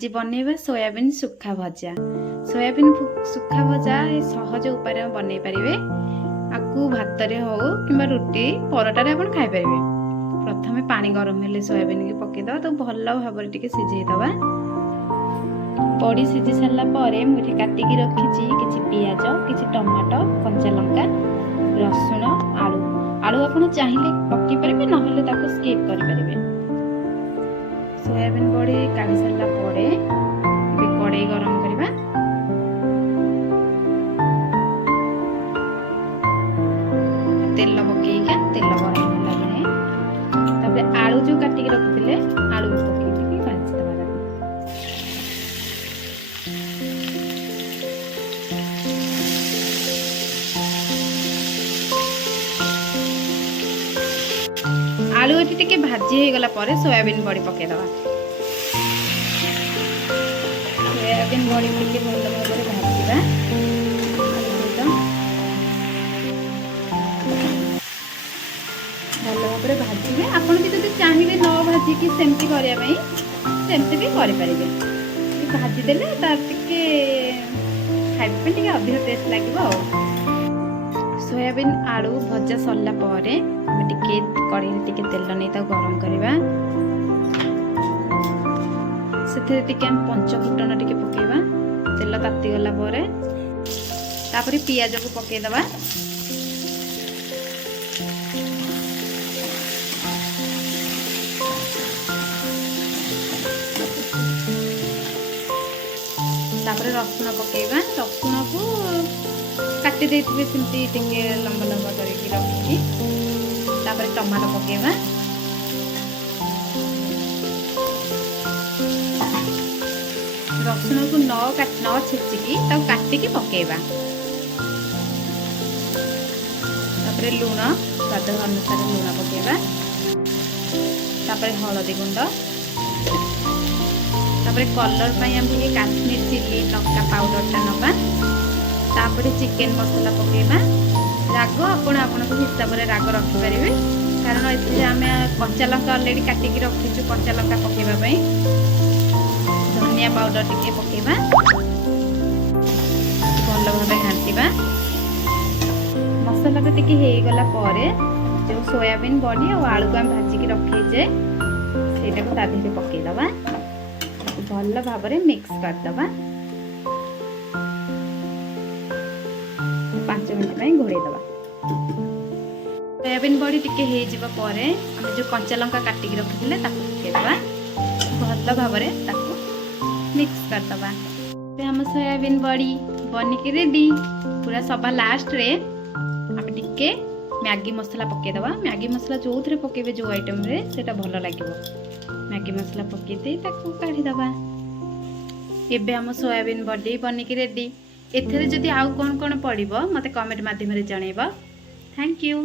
आज बनैबा सोयाबीन सुखा भजा। सोयाबीन सुखा भजा सहज उपाय बनई पारे। आपको भात हो कि रुटी परोटा आप खाई पारे। प्रथम पानी गरम हेले सोयाबीन की पकईद तो भल भाव सिझेदबा। बड़ी सिझी सारा मुझे काटिकी रखी किसी पियाज किसी टमाटो कंचा लंका रसुण आलू आलू आप चाहिए पकई पारे ना स्किप करें। सोयाबीन बड़ी काढ़ी सारा कड़ाई गरम करवा। तेल पकईका तेल गरम है आलू जो काटिकी रखी आलू पकई भाजीदबा। आलू ये टे भाजी हो गला सोयाबीन बड़ी पकईदबा। सोयाबीन बड़ी टे भल भाव भाजवा। भल भाव भाजिए आपड़ भी जब चाहिए न भाजिकी सेमती करने सेमती भी करें। भाजीदे खाइबा अधिक टेस्ट लगे। सोयाबीन आलू भजा सरला कड़ाई टे तेल नहीं गरम करवा। से पंचफुटन टे पकेवा। तेल ताती गला पियाज को पकईदबा। रसुण पकईवा। रसुण को काटी देथिबे सेमती टिके लंबा लंबा करके रखी। टमाटो पकईवा। रसुण को न छेचिकी काटिकी पकईवा। लुण स्वाद अनुसार लुण पकईवा। हलदी गुंड कलर काश्मीर चिली लंका पाउडर टा नवा। चिकेन मसला पकईवा। राग आपण हिसाब से राग रखिपारे कारण ये आम कंचा लंका अलरेडी काटिकी रखीचु कंचा लंका पकईवाई। धनिया पाउडर टिके पकईवा। भल भाव घांटा मसला टा टिके हो गला जो सोयाबीन बड़ी और आलू को आम भाजिकी रखीजे से पकईदबा। भल भाव मिक्स करदबा। 5 मिनट घोड़ेदबा। सोयाबीन बड़ी टिके आम जो कंचा लंका काटिकी रखी पकईदबा। भल भाव मिक्स करदबा। आम सोयाबीन बड़ी बनिकी रेडी। पूरा सभा लास्ट रे आम टिके मैगी मसला पकईदबा। मैगी मसला जो थे पकईबे जो आइटम रे सेटा भल लगे। मैगी मसला पकई काढ़ीदबा। एबे आम सोयाबीन बड़ी बनिकी रेडी। एथरे जदि आउ कौन कौन पड़िबो मते कमेंट माध्यम रे जणैबो। Thank you.